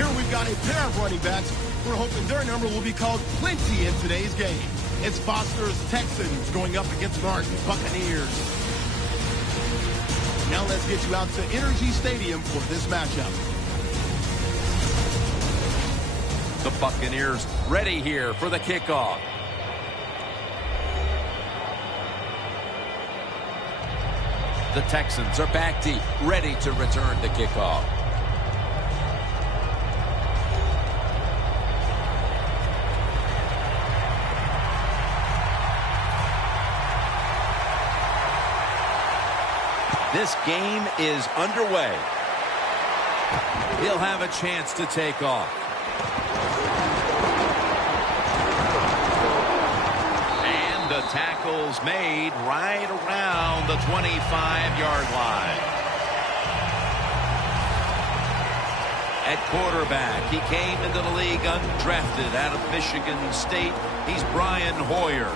Here we've got a pair of running backs. We're hoping their number will be called plenty in today's game. It's Foster's Texans going up against Martin's Buccaneers. Now let's get you out to Energy Stadium for this matchup. The Buccaneers ready here for the kickoff. The Texans are back deep, ready to return the kickoff. This game is underway. He'll have a chance to take off. And the tackle's made right around the 25-yard line. At quarterback, he came into the league undrafted out of Michigan State. He's Brian Hoyer.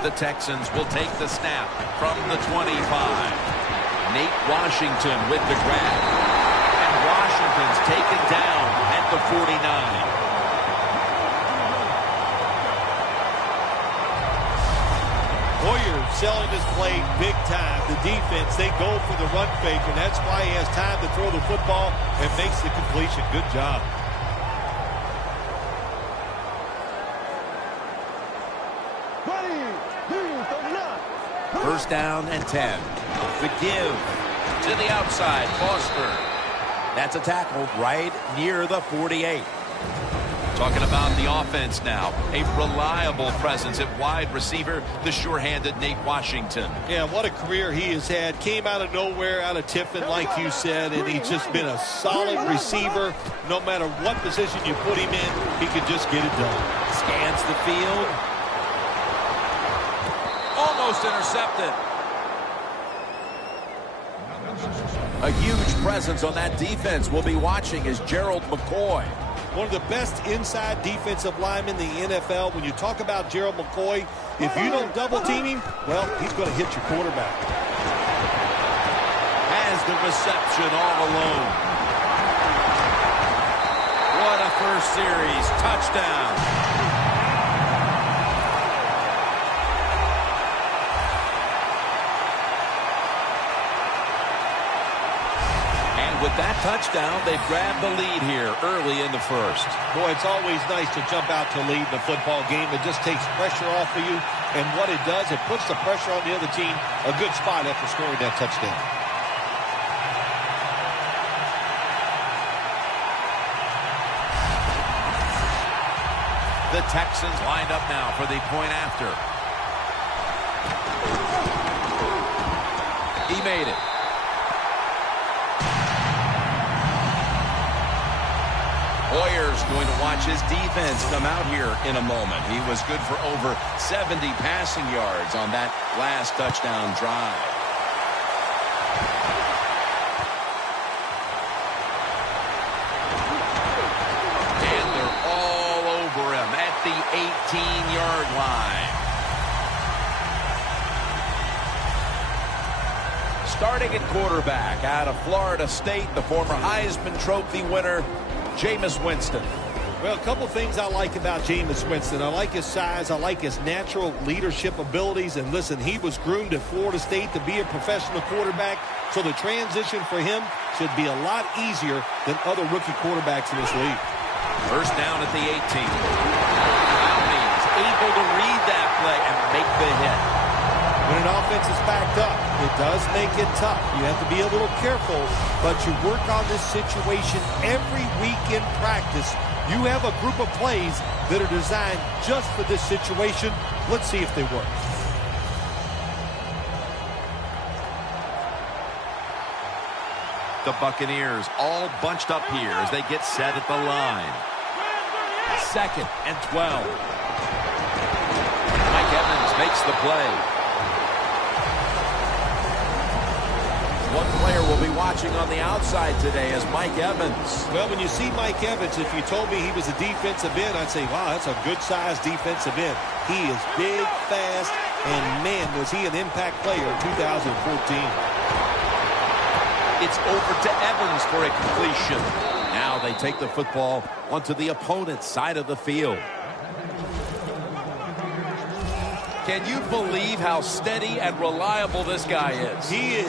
The Texans will take the snap from the 25. Nate Washington with the grab. And Washington's taken down at the 49. Hoyer selling his play big time. The defense, they go for the run fake, and that's why he has time to throw the football and makes the completion. Good job. First down and 10. The give to the outside. Foster. That's a tackle right near the 48. Talking about the offense now. A reliable presence at wide receiver. The sure-handed Nate Washington. Yeah, what a career he has had. Came out of nowhere, out of Tiffin, like you said, and he's just been a solid receiver. No matter what position you put him in, he can just get it done. Scans the field. Almost intercepted. A huge presence on that defense we'll be watching is Gerald McCoy. One of the best inside defensive linemen in the NFL. When you talk about Gerald McCoy, if you don't double team him, well, he's going to hit your quarterback. Has the reception all alone. What a first series. Touchdown. With that touchdown, they've grabbed the lead here early in the first. Boy, it's always nice to jump out to lead the football game. It just takes pressure off of you. And what it does, it puts the pressure on the other team. A good spot after scoring that touchdown. The Texans lined up now for the point after. He made it. Hoyer's going to watch his defense come out here in a moment. He was good for over 70 passing yards on that last touchdown drive. And they're all over him at the 18-yard line. Starting at quarterback out of Florida State, the former Heisman Trophy winner, Jameis Winston. Well, a couple things I like about Jameis Winston. I like his size. I like his natural leadership abilities. And listen, he was groomed at Florida State to be a professional quarterback. So the transition for him should be a lot easier than other rookie quarterbacks in this league. First down at the 18. Clowney's able to read that play and make the hit. When an offense is backed up, it does make it tough. You have to be a little careful, but you work on this situation every week in practice. You have a group of plays that are designed just for this situation. Let's see if they work. The Buccaneers all bunched up here as they get set at the line. 2nd and 12. Mike Evans makes the play. One player we'll be watching on the outside today is Mike Evans. Well, when you see Mike Evans, if you told me he was a defensive end, I'd say, wow, that's a good-sized defensive end. He is big, fast, and, man, was he an impact player in 2014. It's over to Evans for a completion. Now they take the football onto the opponent's side of the field. Can you believe how steady and reliable this guy is? He is.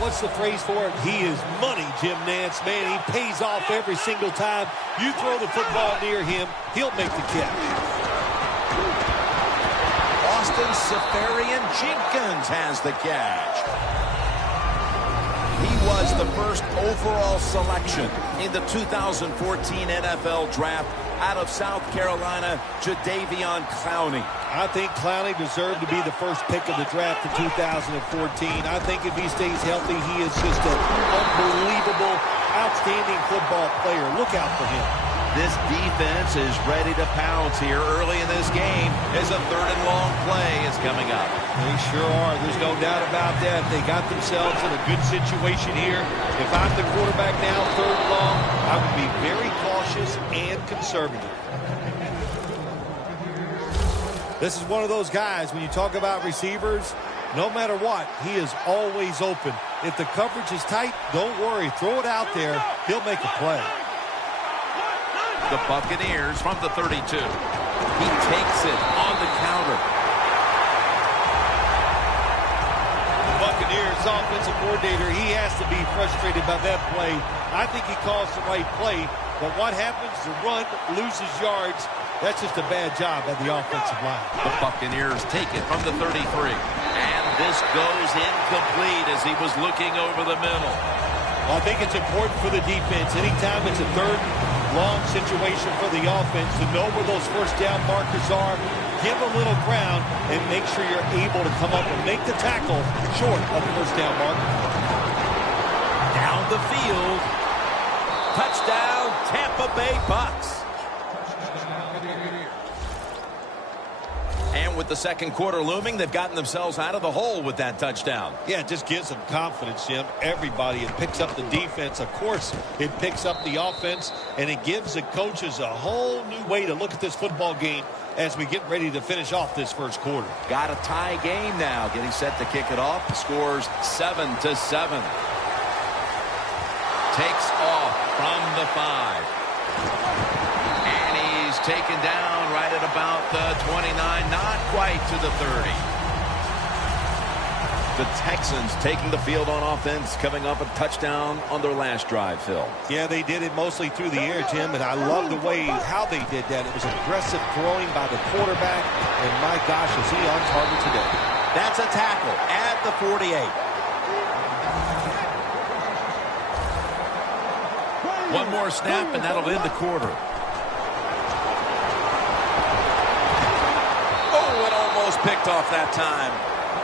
What's the phrase for it? He is money, Jim Nantz. Man, he pays off every single time. You throw the football near him, he'll make the catch. Austin Seferian-Jenkins has the catch. He was the first overall selection in the 2014 NFL Draft out of South Carolina, Jadeveon Clowney. I think Clowney deserved to be the first pick of the draft in 2014. I think if he stays healthy, he is just an unbelievable, outstanding football player. Look out for him. This defense is ready to pounce here early in this game as a third and long play is coming up. They sure are. There's no doubt about that. They got themselves in a good situation here. If I'm the quarterback now, third and long, I would be very cautious and conservative. This is one of those guys, when you talk about receivers, no matter what, he is always open. If the coverage is tight, don't worry. Throw it out there. He'll make a play. The Buccaneers from the 32. He takes it on the counter. The Buccaneers offensive coordinator, he has to be frustrated by that play. I think he calls the right play, but what happens? The run loses yards. That's just a bad job by the offensive line. The Buccaneers take it from the 33. And this goes incomplete as he was looking over the middle. Well, I think it's important for the defense. Anytime it's a third long situation for the offense to know where those first down markers are, give a little ground, and make sure you're able to come up and make the tackle short of the first down marker. Down the field. Touchdown, Tampa Bay Bucks. And with the second quarter looming, they've gotten themselves out of the hole with that touchdown. Yeah, it just gives them confidence, Jim. Everybody, it picks up the defense. Of course, it picks up the offense, and it gives the coaches a whole new way to look at this football game as we get ready to finish off this first quarter. Got a tie game now, getting set to kick it off. The score's 7-7. Takes off from the 5. And he's taken down right at about the 29, not quite to the 30. The Texans taking the field on offense, coming up a touchdown on their last drive, Phil. Yeah, they did it mostly through the air, Jim, and I love the way how they did that. It was aggressive throwing by the quarterback, and my gosh, is he on target today. That's a tackle at the 48. One more snap, and that'll end the quarter. Oh, it almost picked off that time.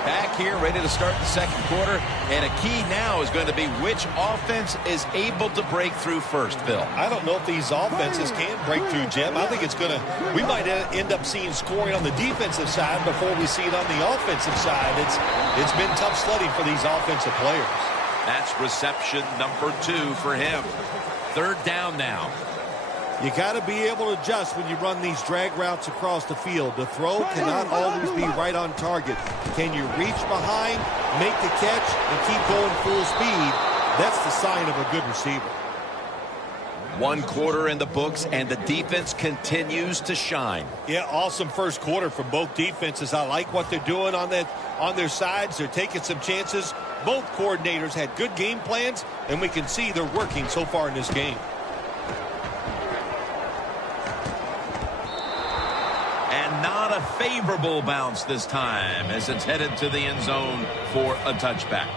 Back here, ready to start the second quarter, and a key now is going to be which offense is able to break through first, Phil. I don't know if these offenses can break through, Jim. I think it's going to, we might end up seeing scoring on the defensive side before we see it on the offensive side. It's been tough sledding for these offensive players. That's reception number 2 for him. Third down now. You got to be able to adjust when you run these drag routes across the field. The throw cannot always be right on target. Can you reach behind, make the catch, and keep going full speed? That's the sign of a good receiver. One quarter in the books, and the defense continues to shine. Yeah, awesome first quarter from both defenses. I like what they're doing on their sides. They're taking some chances. Both coordinators had good game plans, and we can see they're working so far in this game. Not a favorable bounce this time as it's headed to the end zone for a touchback.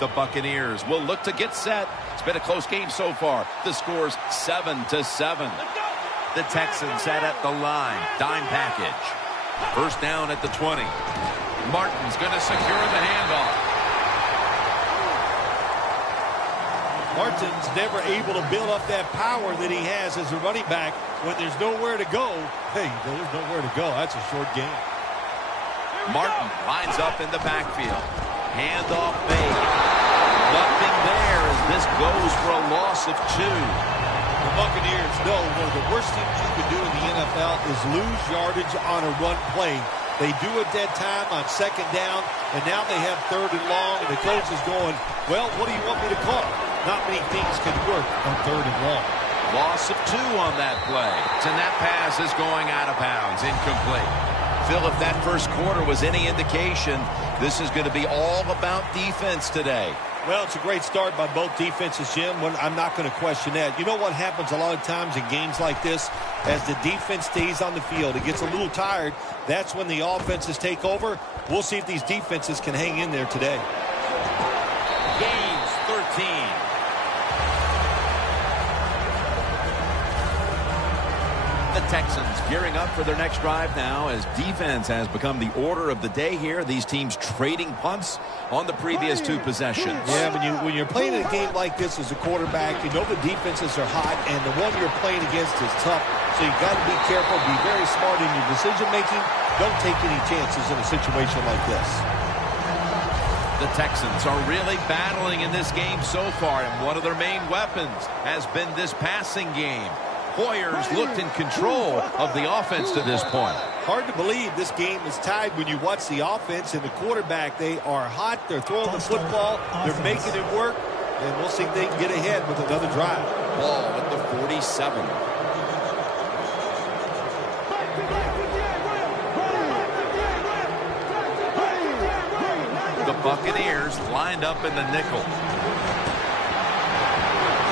The Buccaneers will look to get set. It's been a close game so far. The score's 7-7. The Texans set at the line. Dime package. First down at the 20. Martin's going to secure the handoff. Martin's never able to build up that power that he has as a running back. When there's nowhere to go, hey, there's nowhere to go. That's a short game. Martin lines up in the backfield. Handoff fake. Nothing there as this goes for a loss of 2. The Buccaneers know one of the worst things you can do in the NFL is lose yardage on a run play. They do it that time on 2nd down, and now they have 3rd and long, and the coach is going, well, what do you want me to call? Not many things can work on 3rd and long. Loss of 2 on that play. And that pass is going out of bounds, incomplete. Phil, if that first quarter was any indication, this is going to be all about defense today. Well, it's a great start by both defenses, Jim. I'm not going to question that. You know what happens a lot of times in games like this? As the defense stays on the field, it gets a little tired. That's when the offenses take over. We'll see if these defenses can hang in there today. Gains 13. The Texans gearing up for their next drive now as defense has become the order of the day here. These teams trading punts on the previous 2 possessions. Yeah, when you're playing a game like this as a quarterback, you know the defenses are hot, and the one you're playing against is tough. So you've got to be careful, be very smart in your decision-making. Don't take any chances in a situation like this. The Texans are really battling in this game so far, and one of their main weapons has been this passing game. Hoyer's looked in control of the offense to this point. Hard to believe this game is tied when you watch the offense and the quarterback. They are hot. They're throwing the football. They're making it work. And we'll see if they can get ahead with another drive. Ball at the 47. The Buccaneers lined up in the nickel.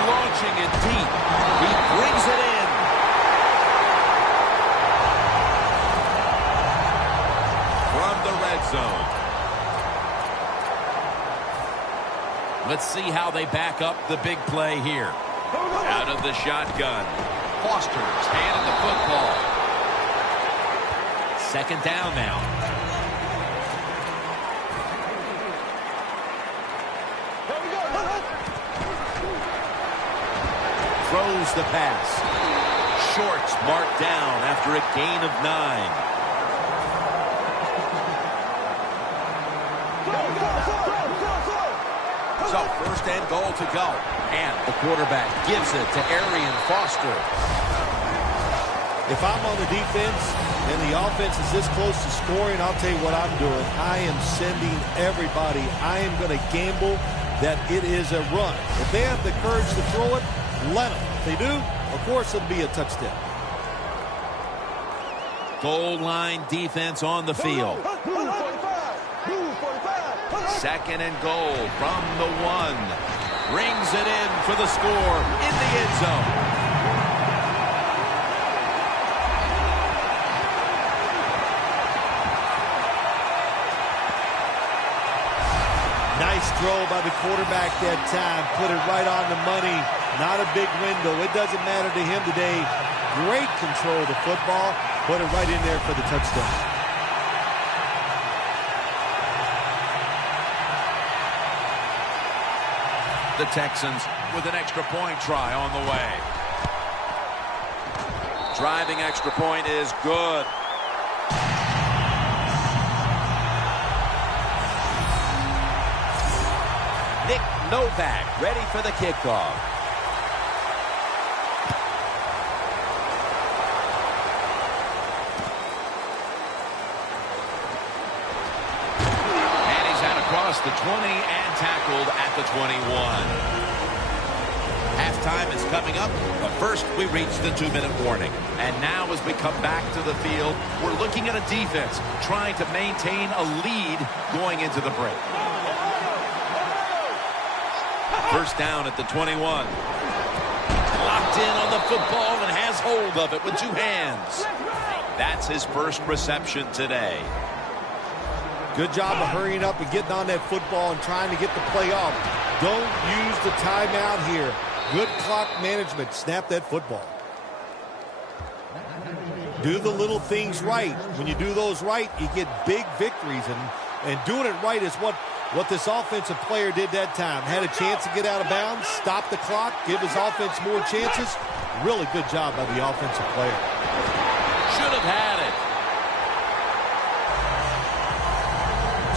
Launching it deep. He brings it in. From the red zone. Let's see how they back up the big play here. Out of the shotgun. Foster's handing the football. 2nd down now. Throws the pass. Shorts marked down after a gain of 9. So 1st and goal to go. And the quarterback gives it to Arian Foster. If I'm on the defense and the offense is this close to scoring, I'll tell you what I'm doing. I am sending everybody. I am going to gamble that it is a run. If they have the courage to throw it, let them. If they do, of course it'll be a touchdown. Goal line defense on the field. 2nd and goal from the 1. Brings it in for the score in the end zone. Nice throw by the quarterback that time. Put it right on the money. Not a big window. It doesn't matter to him today. Great control of the football. Put it right in there for the touchdown. The Texans with an extra point try on the way. Driving extra point is good. Nick Novak ready for the kickoff. And he's out across the 20 and tackled at the 21. Halftime is coming up, but first we reach the 2-minute warning. And now as we come back to the field, we're looking at a defense trying to maintain a lead going into the break. First down at the 21. Locked in on the football and has hold of it with 2 hands. That's his first reception today. Good job of hurrying up and getting on that football and trying to get the play off. Don't use the timeout here. Good clock management. Snap that football. Do the little things right. When you do those right, you get big victories. And doing it right is what this offensive player did that time. Had a chance to get out of bounds, stop the clock, give his offense more chances. Really good job by the offensive player. Should have had it.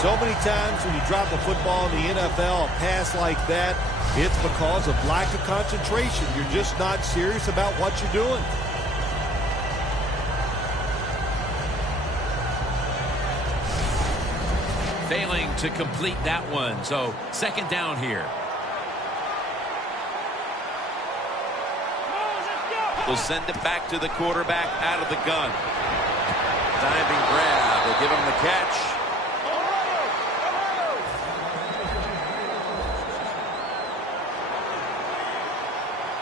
So many times when you drop the football in the NFL, a pass like that, it's because of lack of concentration. You're just not serious about what you're doing. Failing to complete that one. So second down here. We'll send it back to the quarterback out of the gun. Diving grab. They give him the catch.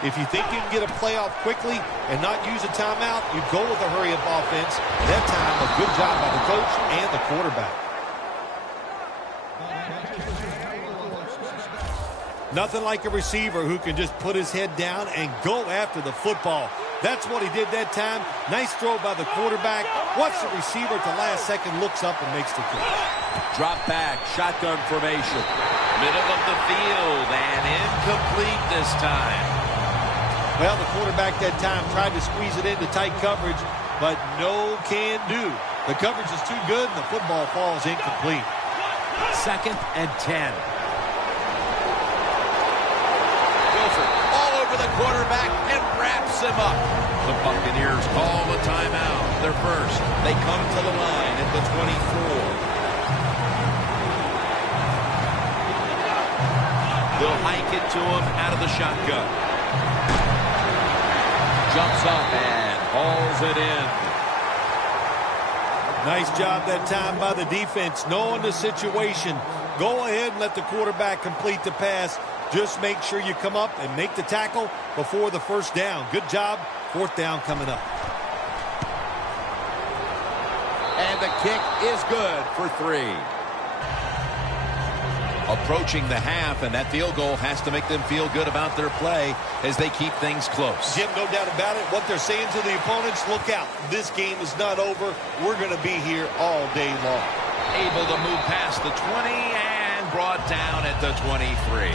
If you think you can get a playoff quickly and not use a timeout, you go with a hurry-up offense. That time, a good job by the coach and the quarterback. Nothing like a receiver who can just put his head down and go after the football. That's what he did that time. Nice throw by the quarterback. Watch the receiver at the last second, looks up and makes the catch. Drop back, shotgun formation. Middle of the field and incomplete this time. Well, the quarterback that time tried to squeeze it into tight coverage, but no can do. The coverage is too good and the football falls incomplete. 2nd and 10. All over the quarterback and wraps him up. The Buccaneers call a timeout. They're first. They come to the line at the 24. They'll hike it to him out of the shotgun. Jumps up and hauls it in. Nice job that time by the defense, knowing the situation. Go ahead and let the quarterback complete the pass. Just make sure you come up and make the tackle before the first down. Good job. 4th down coming up. And the kick is good for 3. Approaching the half, and that field goal has to make them feel good about their play as they keep things close. Jim, no doubt about it. What they're saying to the opponents, look out. This game is not over. We're going to be here all day long. Able to move past the 20 and brought down at the 23.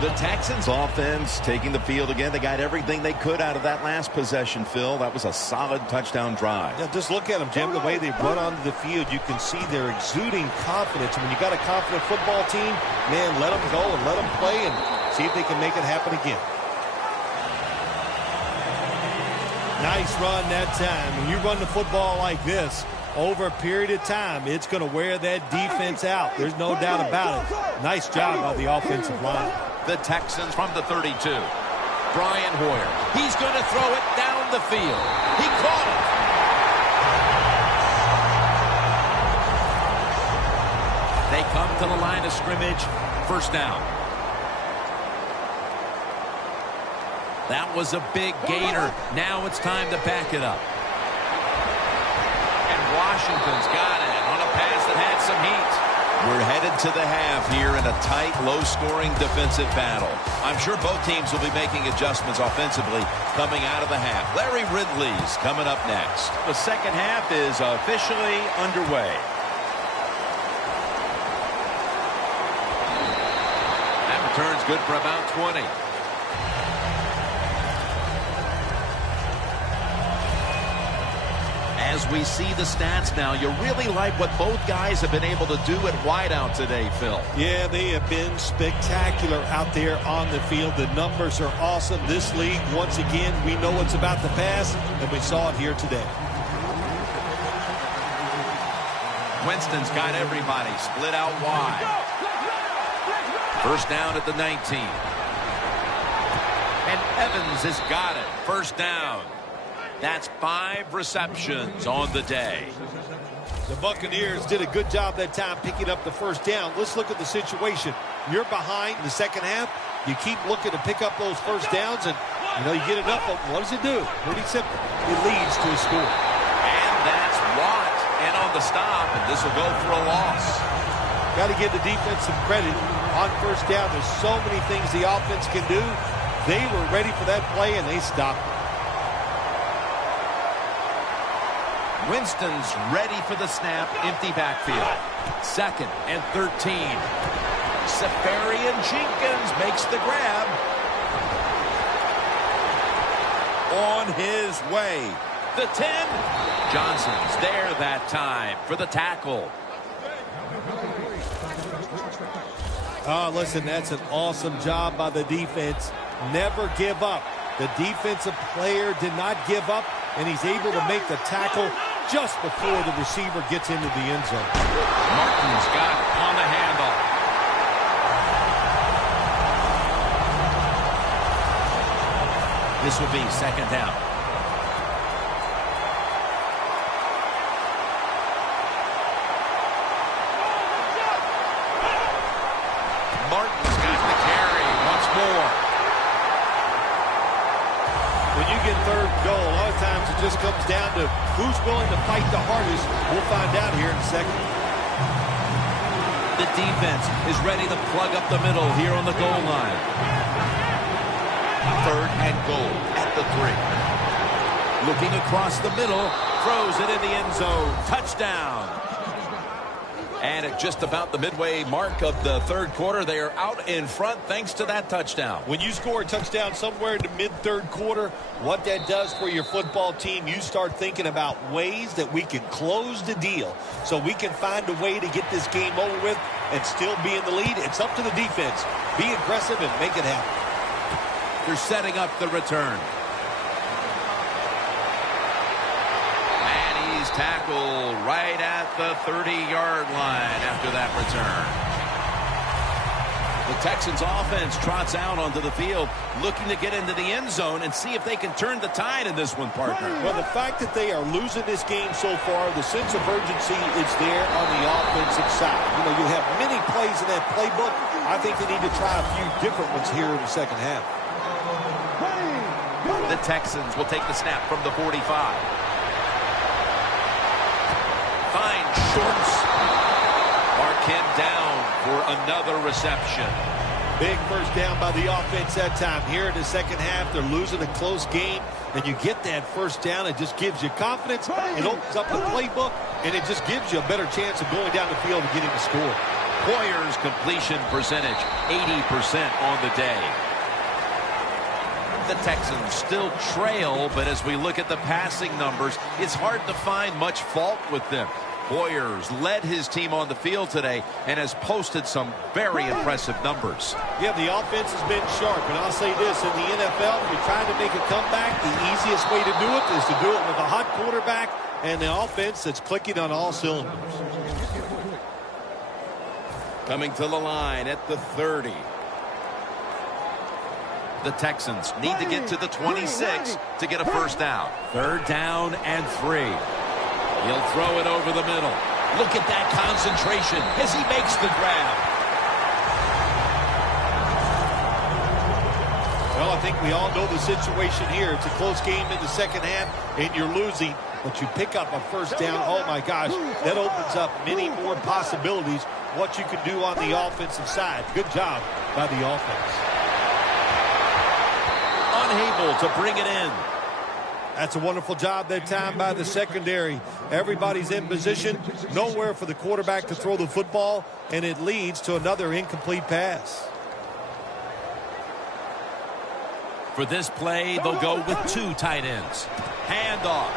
The Texans offense taking the field again. They got everything they could out of that last possession, Phil. That was a solid touchdown drive. Yeah, just look at them, Jim. The way they run onto the field, you can see they're exuding confidence. And when you got a confident football team, man, let them go and let them play and see if they can make it happen again. Nice run that time. When you run the football like this, over a period of time, it's going to wear that defense out. There's no doubt about it. Nice job by the offensive line. The Texans from the 32. Brian Hoyer. He's going to throw it down the field. He caught it. They come to the line of scrimmage. First down. That was a big gainer. Now it's time to back it up. And Washington's got it on a pass that had some heat. We're headed to the half here in a tight, low-scoring defensive battle. I'm sure both teams will be making adjustments offensively coming out of the half. Larry Ridley's coming up next. The second half is officially underway. That return's good for about 20. As we see the stats now, you really like what both guys have been able to do at wideout today, Phil. Yeah, they have been spectacular out there on the field. The numbers are awesome. This league, once again, we know it's about the pass, and we saw it here today. Winston's got everybody split out wide. First down at the 19. And Evans has got it. First down. That's 5 receptions on the day. The Buccaneers did a good job that time picking up the first down. Let's look at the situation. You're behind in the second half. You keep looking to pick up those first downs, and you get enough of them. What does it do? Pretty simple. It leads to a score. And that's Watt. And on the stop, and this will go for a loss. Got to give the defense some credit. On first down, there's so many things the offense can do. They were ready for that play, and they stopped it. Winston's ready for the snap. Empty backfield. 2nd and 13. Safarian Jenkins makes the grab. On his way. The 10. Johnson's there that time for the tackle. Listen, that's an awesome job by the defense. Never give up. The defensive player did not give up, and he's able to make the tackle just before the receiver gets into the end zone. Martin's got it on the handoff. This will be second down. Martin's got the carry once more. When you get third and goal, a lot of times it just comes down to who's willing to fight the hardest. We'll find out here in a second. The defense is ready to plug up the middle here on the goal line. Third and goal at the 3. Looking across the middle, throws it in the end zone. Touchdown. And at just about the midway mark of the third quarter, they are out in front thanks to that touchdown. When you score a touchdown somewhere in the mid-third quarter, what that does for your football team, you start thinking about ways that we can close the deal so we can find a way to get this game over with and still be in the lead. It's up to the defense. Be aggressive and make it happen. They're setting up the return. Tackled right at the 30-yard line after that return. The Texans offense trots out onto the field, looking to get into the end zone and see if they can turn the tide in this one, partner. Well, the fact that they are losing this game so far, the sense of urgency is there on the offensive side. You know, you have many plays in that playbook. I think they need to try a few different ones here in the second half. The Texans will take the snap from the 45. Finds Shorts. Marquette down for another reception. Big first down by the offense that time. Here in the second half, they're losing a close game, and you get that first down. It just gives you confidence. It opens up the playbook, and it just gives you a better chance of going down the field and getting the score. Poyer's completion percentage, 80% on the day. The Texans still trail, but as we look at the passing numbers, it's hard to find much fault with them. Poyer's led his team on the field today and has posted some very impressive numbers. Yeah, the offense has been sharp, and I'll say this, in the NFL, if you're trying to make a comeback, the easiest way to do it is to do it with a hot quarterback and the offense that's clicking on all cylinders. Coming to the line at the 30. The Texans need to get to the 26 to get a first down. Third down and 3. He'll throw it over the middle. Look at that concentration as he makes the grab. Well, I think we all know the situation here. It's a close game in the second half, and you're losing, but you pick up a first down. Oh, my gosh, that opens up many more possibilities what you can do on the offensive side. Good job by the offense. Unable to bring it in. That's a wonderful job that time by the secondary. Everybody's in position, nowhere for the quarterback to throw the football, and it leads to another incomplete pass. For this play, they'll go with 2 tight ends. Handoff.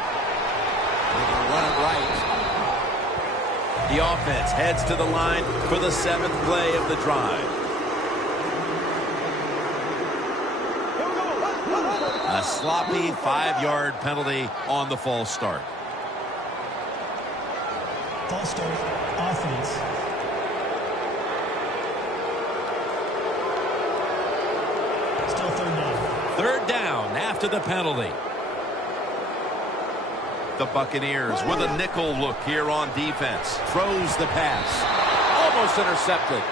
They'll run it right. The offense heads to the line for the 7th play of the drive. A sloppy 5-yard penalty on the false start. False start, offense. Still third down. Third down after the penalty. The Buccaneers with a nickel look here on defense. Throws the pass. Almost intercepted.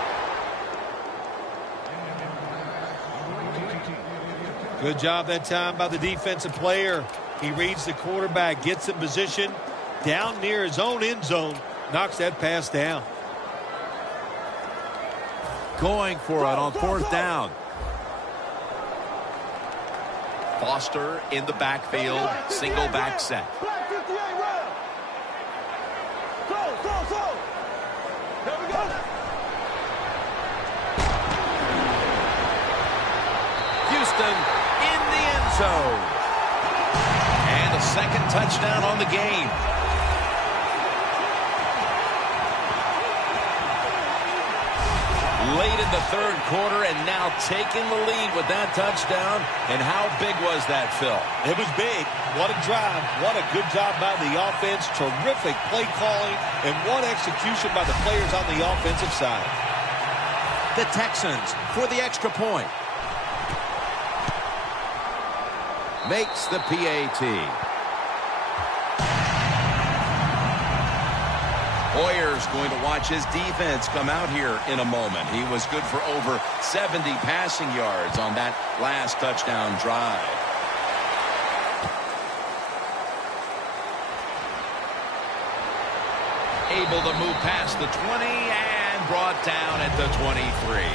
Good job that time by the defensive player. He reads the quarterback, gets in position, down near his own end zone, knocks that pass down. Going for it on 4th down. Foster in the backfield, single back set. Houston in the end zone. And a second touchdown on the game. Late in the third quarter, and now taking the lead with that touchdown. And how big was that, Phil? It was big. What a drive. What a good job by the offense. Terrific play calling, and what execution by the players on the offensive side. The Texans for the extra point. Makes the PAT. Hoyer's going to watch his defense come out here in a moment. He was good for over 70 passing yards on that last touchdown drive. Able to move past the 20 and brought down at the 23.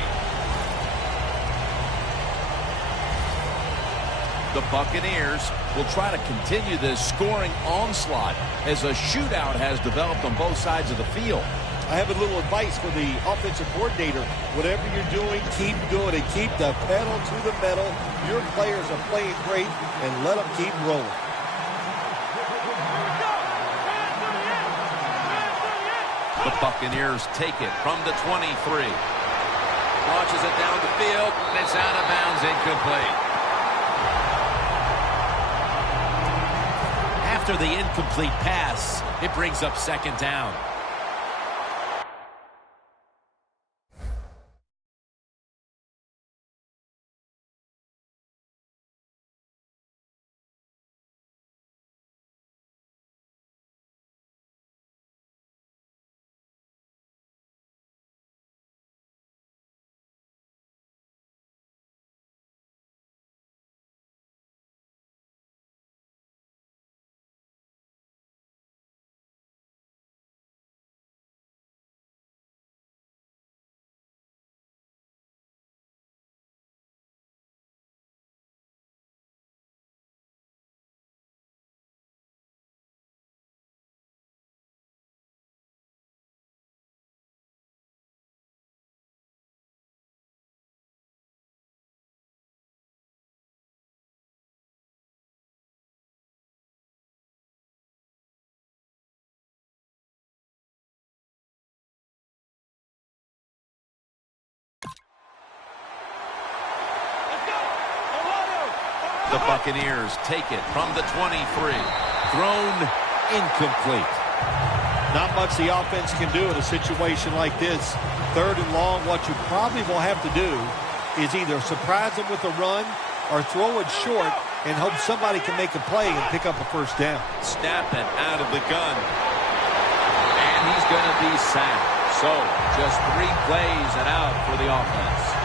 The Buccaneers will try to continue this scoring onslaught as a shootout has developed on both sides of the field. I have a little advice for the offensive coordinator. Whatever you're doing, keep doing it. Keep the pedal to the metal. Your players are playing great, and let them keep rolling. The Buccaneers take it from the 23. Launches it down the field, and it's out of bounds, incomplete. After the incomplete pass, it brings up second down. The Buccaneers take it from the 23. Thrown incomplete. Not much the offense can do in a situation like this. Third and long, what you probably will have to do is either surprise them with a run or throw it short and hope somebody can make a play and pick up a first down. Snapping out of the gun. And he's going to be sacked. So, just 3 plays and out for the offense.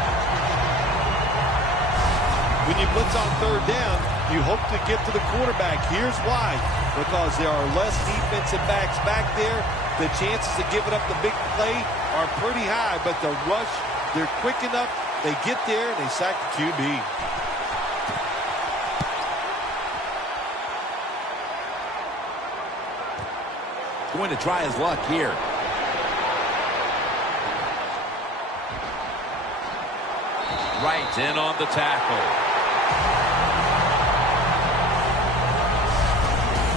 When you blitz on third down, you hope to get to the quarterback. Here's why. Because there are less defensive backs back there. The chances of giving up the big play are pretty high, but the rush, they're quick enough. They get there, and they sack the QB. Going to try his luck here. Right in on the tackle.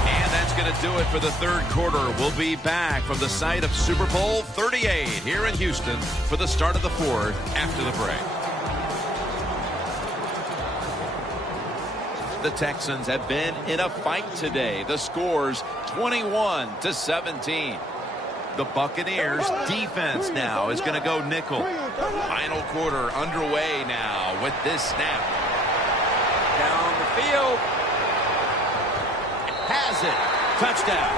And that's going to do it for the third quarter. We'll be back from the site of Super Bowl 38 here in Houston for the start of the fourth after the break. The Texans have been in a fight today. The score's 21-17. The Buccaneers defense now is going to go nickel. Final quarter underway now with this snap. Down the field. Has it. Touchdown.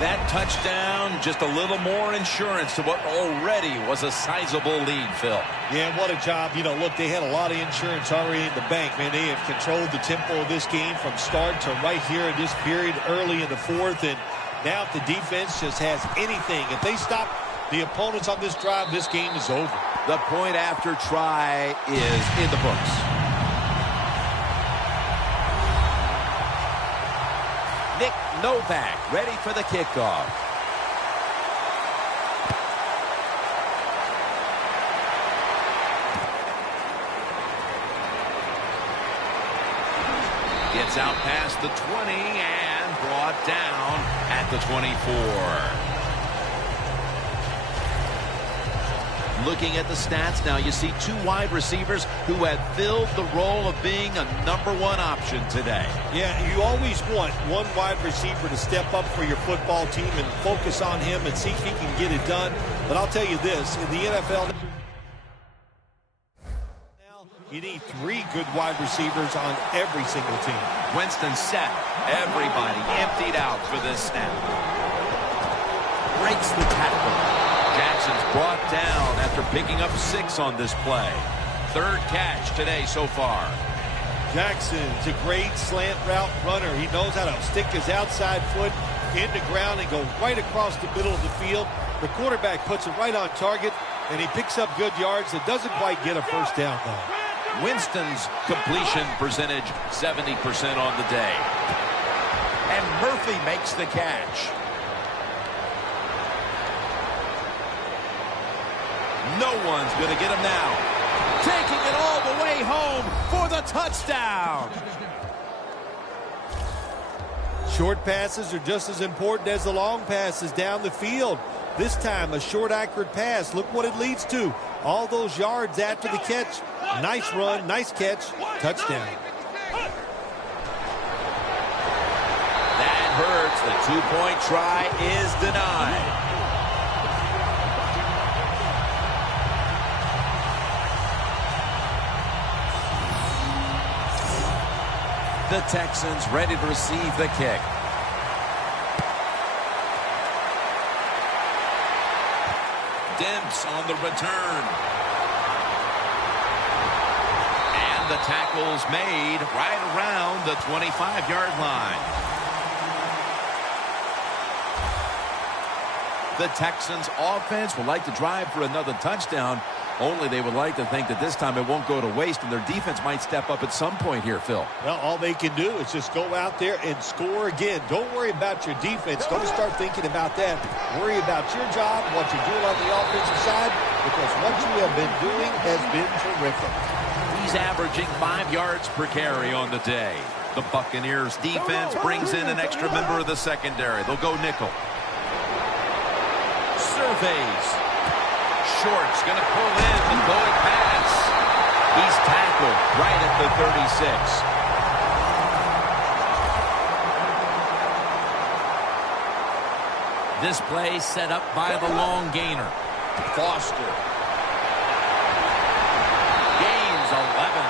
That touchdown, just a little more insurance to what already was a sizable lead, Phil. Yeah, what a job. You know, look, they had a lot of insurance already in the bank, man. They have controlled the tempo of this game from start to right here in this period early in the fourth. And now if the defense just has anything, if they stop the opponents on this drive, this game is over. The point after try is in the books. Novak ready for the kickoff. Gets out past the 20 and brought down at the 24. Looking at the stats now, you see two wide receivers who have filled the role of being a #1 option today. Yeah, you always want one wide receiver to step up for your football team and focus on him and see if he can get it done. But I'll tell you this, in the NFL now, you need 3 good wide receivers on every single team. Winston set. Everybody emptied out for this snap. Breaks the tackle. Jackson's brought down after picking up 6 on this play. 3rd catch today so far. Jackson's a great slant route runner. He knows how to stick his outside foot in the ground and go right across the middle of the field. The quarterback puts it right on target, and he picks up good yards. It doesn't quite get a first down, though. Winston's completion percentage, 70% on the day. And Murphy makes the catch. No one's going to get him now. Taking it all the way home for the touchdown. Short passes are just as important as the long passes down the field. This time, a short, accurate pass. Look what it leads to. All those yards after the catch. Nice run, nice catch, touchdown. That hurts. The 2-point try is denied. The Texans ready to receive the kick. Demps on the return. And the tackle's made right around the 25-yard line. The Texans offense would like to drive for another touchdown. Only they would like to think that this time it won't go to waste, and their defense might step up at some point here, Phil. Well, all they can do is just go out there and score again. Don't worry about your defense. Don't start thinking about that. Worry about your job, what you're doing on the offensive side, because what you have been doing has been terrific. He's averaging 5 yards per carry on the day. The Buccaneers defense brings in an extra member of the secondary. They'll go nickel. Surveys. Short's going to pull in the going pass. He's tackled right at the 36. This play set up by the long gainer. Foster. Gains 11.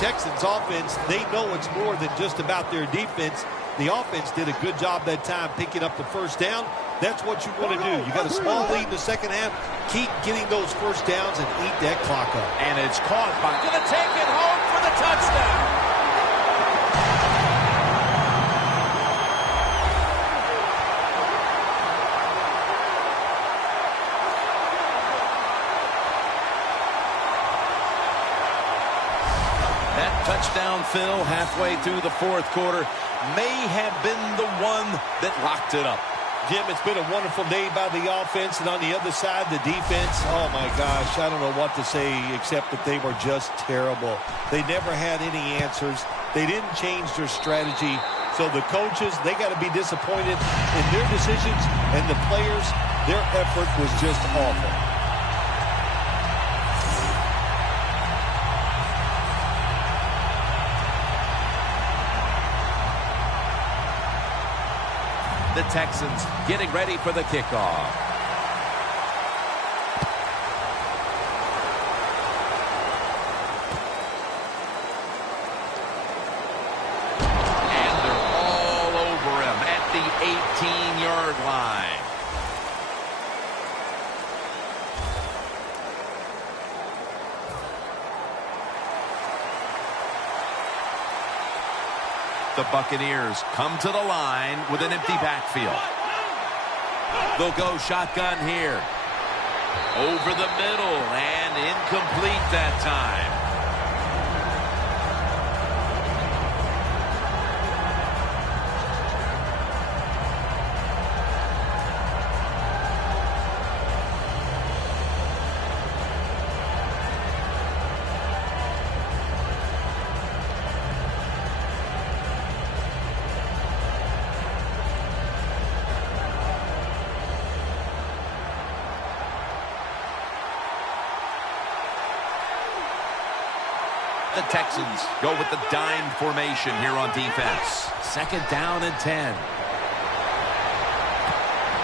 Texans offense, they know it's more than just about their defense. The offense did a good job that time picking up the first down. That's what you want to do. You got a small lead in the second half. Keep getting those first downs and eat that clock up. And it's caught by. Going to take it home for the touchdown. Touchdown, Phil, halfway through the 4th quarter, may have been the one that locked it up. Jim, it's been a wonderful day by the offense, and on the other side, the defense, oh my gosh, I don't know what to say except that they were just terrible. They never had any answers. They didn't change their strategy. So the coaches, they got to be disappointed in their decisions, and the players, their effort was just awful. The Texans getting ready for the kickoff. And they're all over him at the 18-yard line. The Buccaneers come to the line with an empty backfield. They'll go shotgun here. Over the middle and incomplete that time. The Texans go with the dime formation here on defense. 2nd down and 10.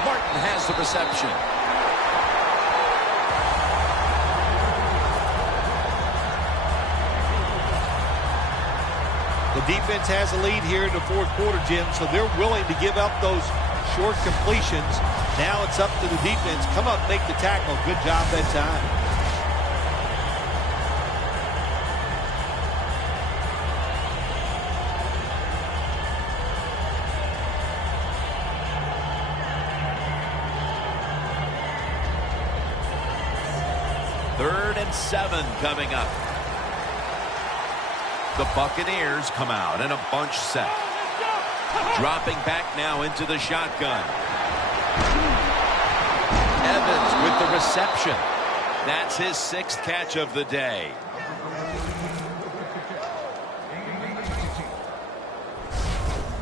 Martin has the reception. The defense has a lead here in the 4th quarter, Jim, so they're willing to give up those short completions. Now it's up to the defense. Come up, make the tackle. Good job that time. Third and 7 coming up. The Buccaneers come out in a bunch set. Dropping back now into the shotgun. Evans with the reception. That's his 6th catch of the day.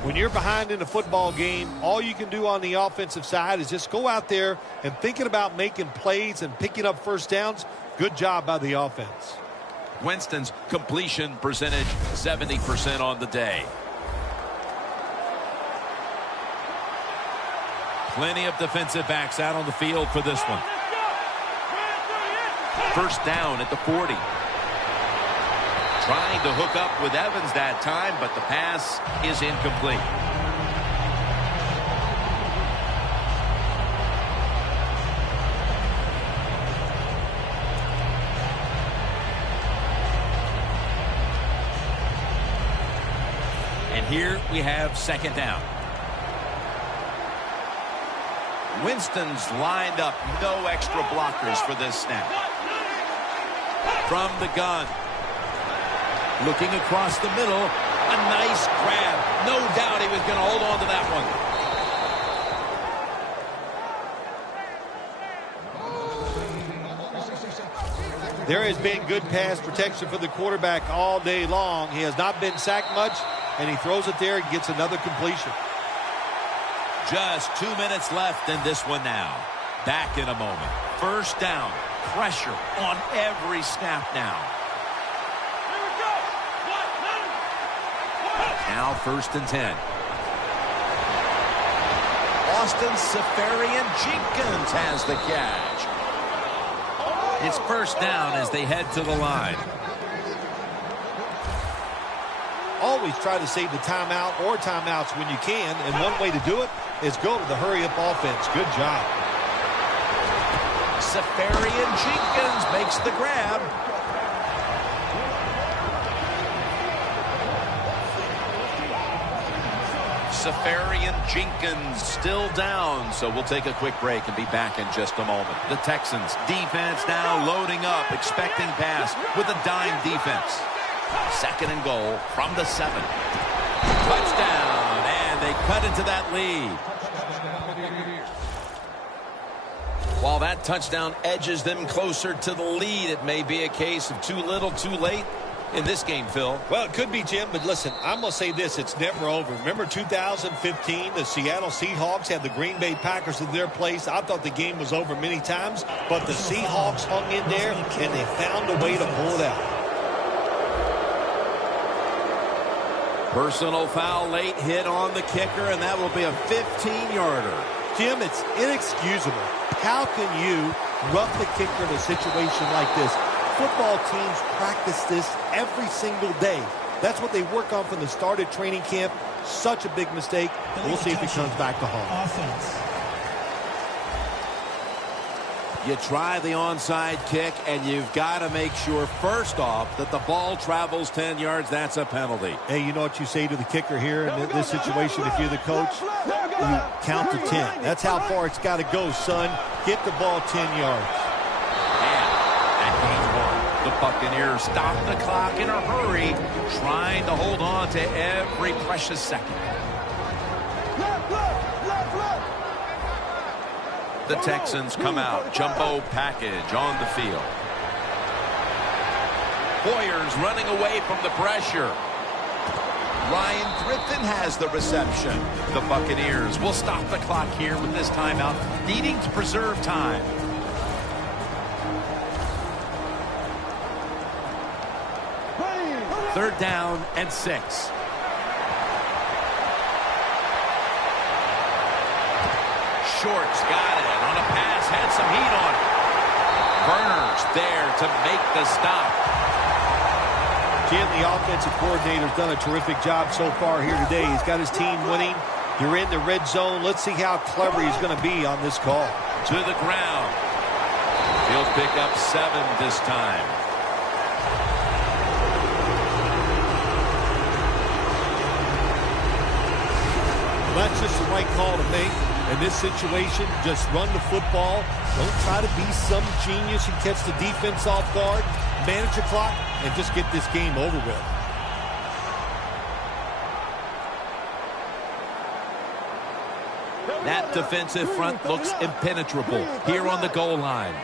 When you're behind in a football game, all you can do on the offensive side is just go out there and thinking about making plays and picking up first downs. Good job by the offense. Winston's completion percentage 70% on the day. Plenty of defensive backs out on the field for this one. 1st down at the 40. Trying to hook up with Evans that time, but the pass is incomplete. And here we have 2nd down. Winston's lined up, no extra blockers for this snap. From the gun. Looking across the middle. A nice grab. No doubt he was going to hold on to that one. There has been good pass protection for the quarterback all day long. He has not been sacked much, and he throws it there and gets another completion. Just 2 minutes left in this one now. Back in a moment. 1st down. Pressure on every snap now. Now 1st and 10. Austin Seferian-Jenkins has the catch. It's 1st down as they head to the line. Always try to save the timeout or timeouts when you can, and one way to do it is go to the hurry-up offense. Good job. Seferian-Jenkins makes the grab. Seferian-Jenkins still down, so we'll take a quick break and be back in just a moment. The Texans defense now loading up, expecting pass with a dime defense. 2nd and goal from the 7. Touchdown, and they cut into that lead. While that touchdown edges them closer to the lead, it may be a case of too little, too late in this game, Phil. Well, it could be, Jim, but listen, I'm going to say this, it's never over. Remember 2015, the Seattle Seahawks had the Green Bay Packers in their place. I thought the game was over many times, but the Seahawks hung in there, and they found a way to pull it out. Personal foul, late hit on the kicker, and that will be a 15-yarder. Jim, it's inexcusable. How can you rough the kicker in a situation like this? Football teams practice this every single day. That's what they work on from the start of training camp. Such a big mistake. We'll see if it comes back to haunt. Offense. You try the onside kick, and you've got to make sure, first off, that the ball travels 10 yards. That's a penalty. Hey, you know what you say to the kicker here in this situation if you're the coach? You count to 10. That's how far it's got to go, son. Get the ball 10 yards. The Buccaneers stop the clock in a hurry, trying to hold on to every precious second. The Texans come out, jumbo package on the field. Hoyer's running away from the pressure. Ryan Griffin has the reception. The Buccaneers will stop the clock here with this timeout, needing to preserve time. 3rd down and 6. Short's got it. On a pass, had some heat on it. Burner's there to make the stop. Jim, the offensive coordinator's done a terrific job so far here today. He's got his team winning. You're in the red zone. Let's see how clever he's going to be on this call. To the ground. He'll pick up 7 this time. Well, that's just the right call to make. In this situation, just run the football. Don't try to be some genius and catch the defense off guard. Manage your clock and just get this game over with. That defensive front looks impenetrable here on the goal line.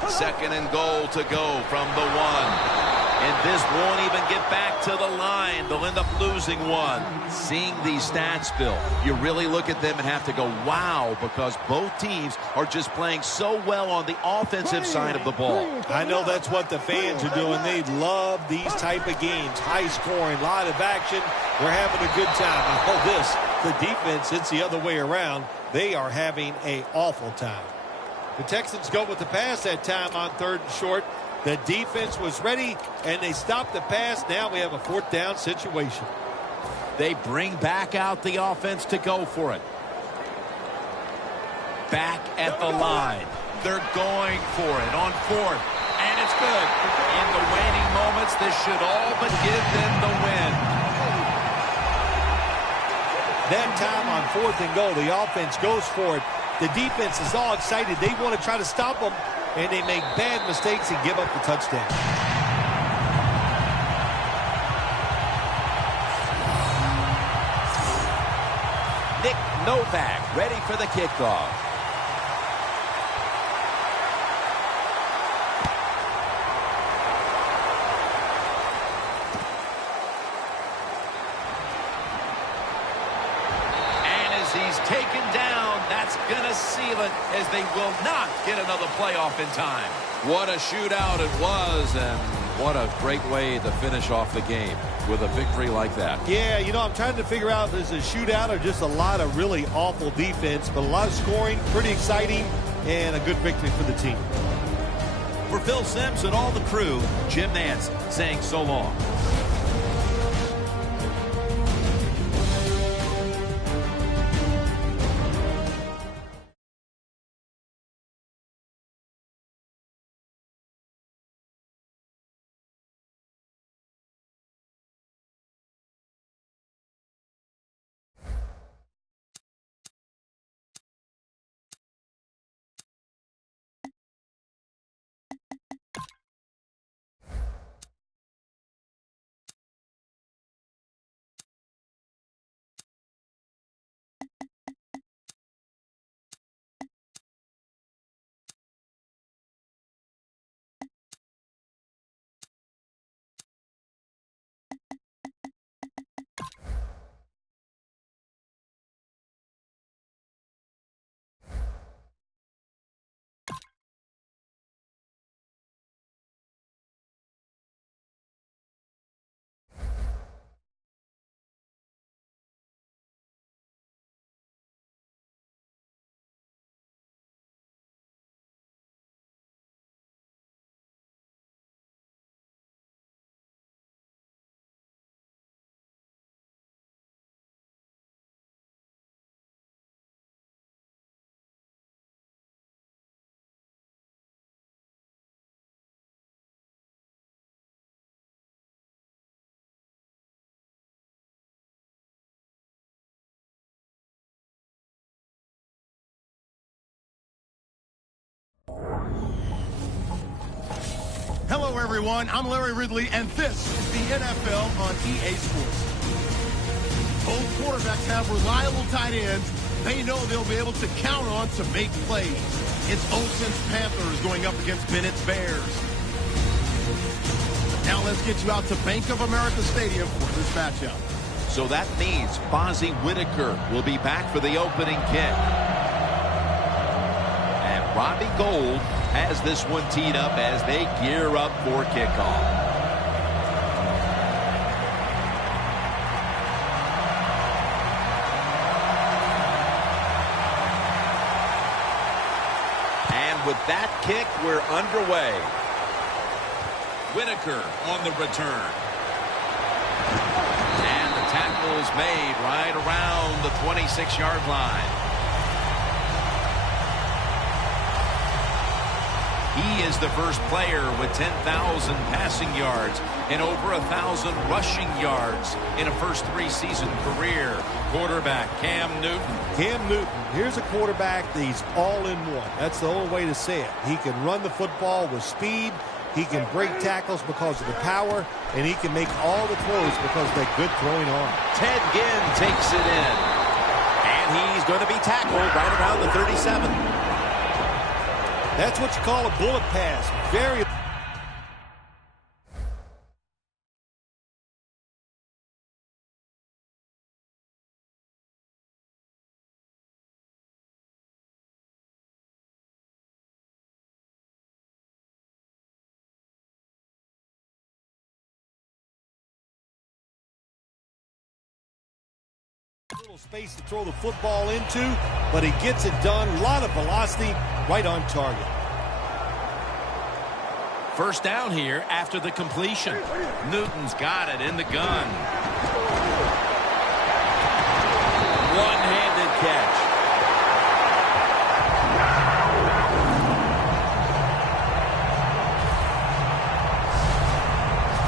2nd and goal to go from the 1. And this won't even get back to the line. They'll end up losing 1. Seeing these stats, Bill, you really look at them and have to go, wow, because both teams are just playing so well on the offensive side of the ball. I know that's what the fans are doing. They love these type of games. High scoring, lot of action. They're having a good time. I know this, the defense, it's the other way around. They are having an awful time. The Texans go with the pass that time on 3rd and short. The defense was ready, and they stopped the pass. Now we have a 4th down situation. They bring back out the offense to go for it. Back at the line. They're going for it on 4th, and it's good. In the waning moments, this should all but give them the win. That time on 4th and goal, the offense goes for it. The defense is all excited. They want to try to stop them, and they make bad mistakes and give up the touchdown. Nick Novak ready for the kickoff. And as he's taken down, that's going to seal it, as they will not get another playoff in time. What a shootout it was, and what a great way to finish off the game with a victory like that. Yeah, you know, I'm trying to figure out if it's a shootout or just a lot of really awful defense, but a lot of scoring, pretty exciting, and a good victory for the team. For Phil Simms and all the crew, Jim Nance saying so long. Hello, everyone. I'm Larry Ridley, and this is the NFL on EA Sports. Both quarterbacks have reliable tight ends they know they'll be able to count on to make plays. It's Olsen's Panthers going up against Bennett's Bears. Now let's get you out to Bank of America Stadium for this matchup. So that means Fozzie Whitaker will be back for the opening kick. And Robbie Gould has this one teed up as they gear up for kickoff. And with that kick, we're underway. Whitaker on the return. And the tackle's made right around the 26-yard line. He is the first player with 10,000 passing yards and over 1,000 rushing yards in a first three-season career. Quarterback Cam Newton. Cam Newton, here's a quarterback that he's all in one. That's the only way to say it. He can run the football with speed. He can break tackles because of the power, and he can make all the throws because of that good throwing arm. Ted Ginn takes it in. And he's going to be tackled right around the 37. That's what you call a bullet pass. Very. Little space to throw the football into, but he gets it done. A lot of velocity, right on target. First down here after the completion. Newton's got it in the gun. One-handed catch.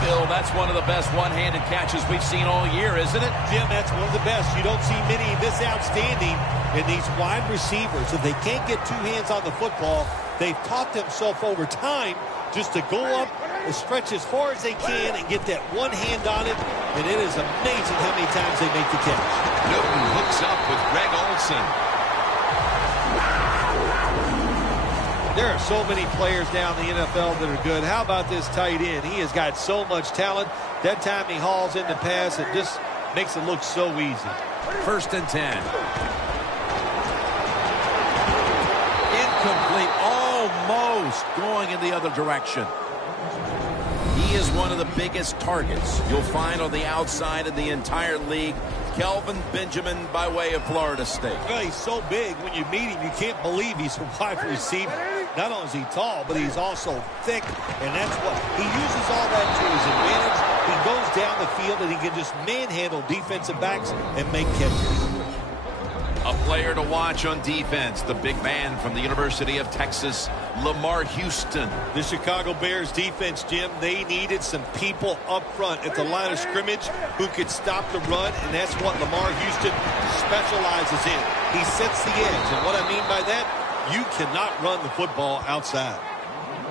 Bill, that's one of the best one-handed catches we've seen all year, isn't it? Jim, that's one of the best. You don't see many this outstanding in these wide receivers. If they can't get two hands on the football, they've taught themselves over time just to go up and stretch as far as they can and get that one hand on it, and it is amazing how many times they make the catch. Newton hooks up with Greg Olsen. There are so many players now in the NFL that are good. How about this tight end? He has got so much talent. That time he hauls in the pass, it just makes it look so easy. First and 10. Incomplete. Almost going in the other direction. He is one of the biggest targets you'll find on the outside of the entire league. Kelvin Benjamin by way of Florida State. Well, he's so big. When you meet him, you can't believe he's a wide receiver. Not only is he tall, but he's also thick, and that's what he uses all that to his advantage. He goes down the field, and he can just manhandle defensive backs and make catches. A player to watch on defense, the big man from the University of Texas, Lamar Houston. The Chicago Bears defense, Jim, they needed some people up front at the line of scrimmage who could stop the run, and that's what Lamar Houston specializes in. He sets the edge, and what I mean by that, you cannot run the football outside.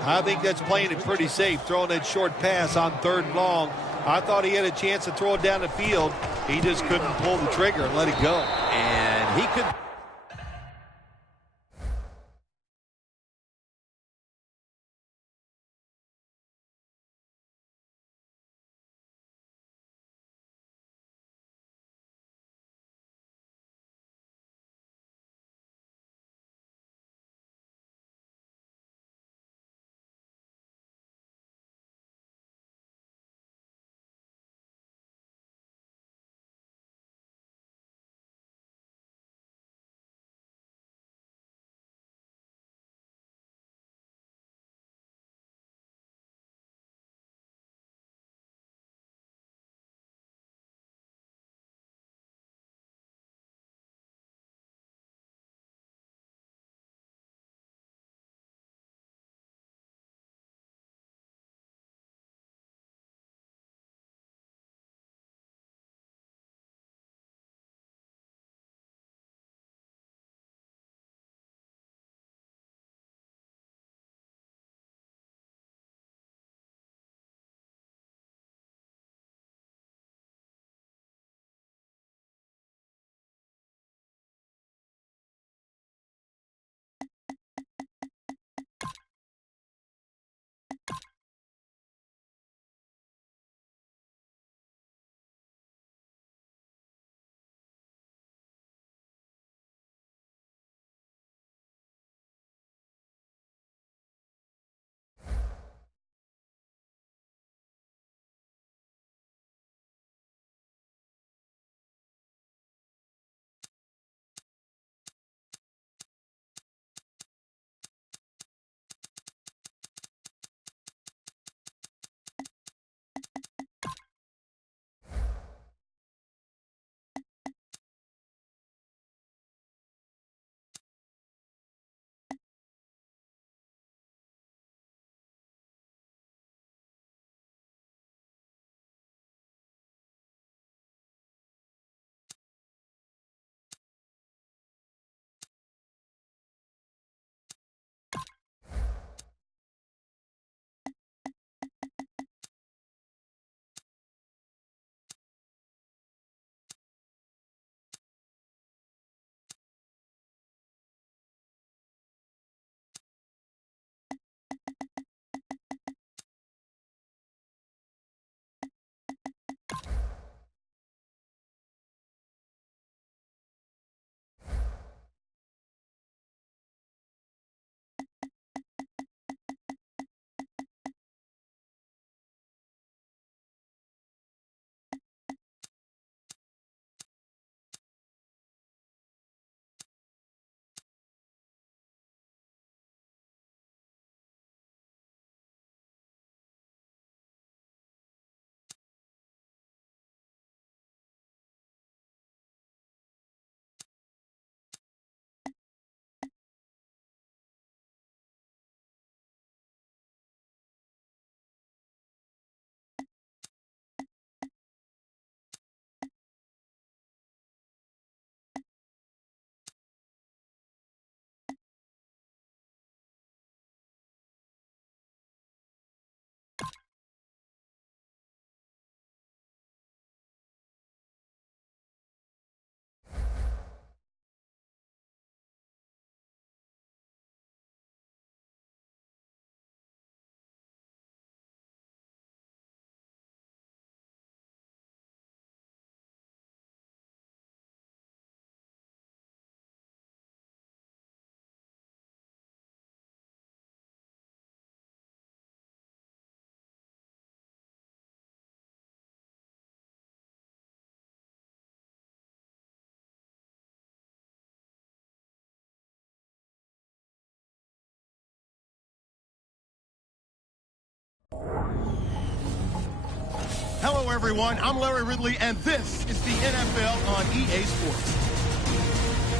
I think that's playing it pretty safe, throwing that short pass on 3rd and long. I thought he had a chance to throw it down the field. He just couldn't pull the trigger and let it go. And he could Hello, everyone. I'm Larry Ridley, and this is the NFL on EA Sports.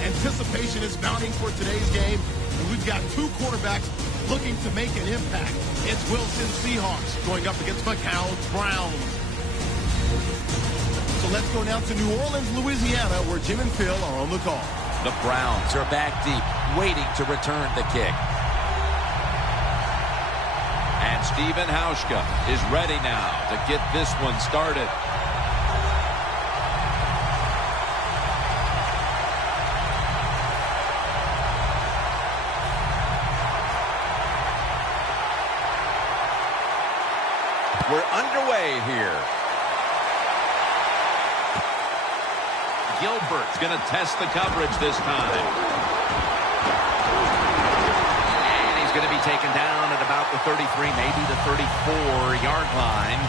Anticipation is mounting for today's game, and we've got two quarterbacks looking to make an impact. It's Wilson Seahawks going up against McCown Browns. So let's go now to New Orleans, Louisiana, where Jim and Phil are on the call. The Browns are back deep, waiting to return the kick. And Steven Hauschka is ready now to get this one started. We're underway here. Gilbert's going to test the coverage this time. And he's going to be taken down at about the 33, maybe the 34-yard line.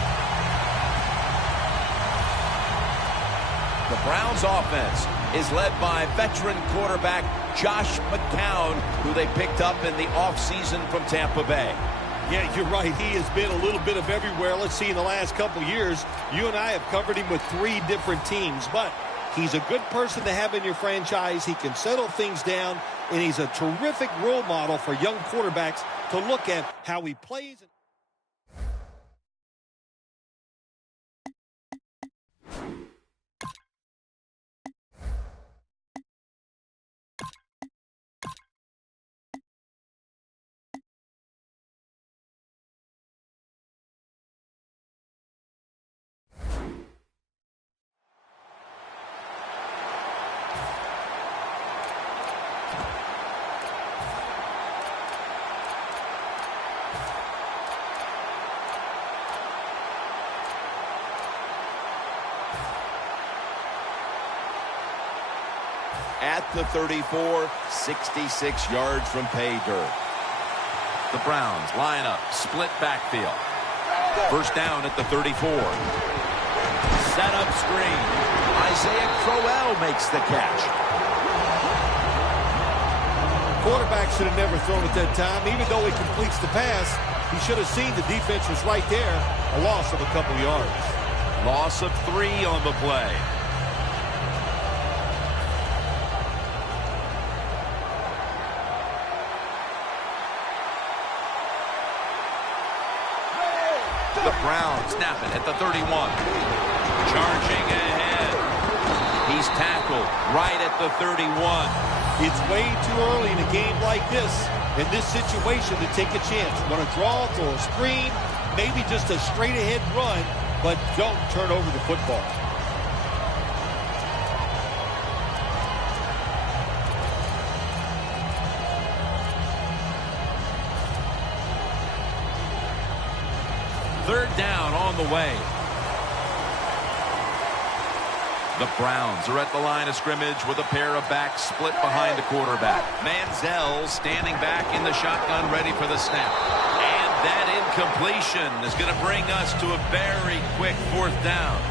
The Browns offense is led by veteran quarterback Josh McCown, who they picked up in the offseason from Tampa Bay. Yeah, you're right. He has been a little bit of everywhere. Let's see, in the last couple years, you and I have covered him with 3 different teams. But he's a good person to have in your franchise. He can settle things down, and he's a terrific role model for young quarterbacks to look at how he plays. At the 34, 66 yards from pay dirt. The Browns line up, split backfield. First down at the 34. Set up screen. Isaiah Crowell makes the catch. Quarterback should have never thrown at that time. Even though he completes the pass, he should have seen the defense was right there. A loss of a couple yards. Loss of 3 on the play. The Browns snap it at the 31. Charging ahead. He's tackled right at the 31. It's way too early in a game like this, in this situation, to take a chance. Want to draw, throw a screen, maybe just a straight-ahead run, but don't turn over the football. Third down on the way. The Browns are at the line of scrimmage with a pair of backs split behind the quarterback. Manziel standing back in the shotgun ready for the snap. And that incompletion is going to bring us to a very quick 4th down.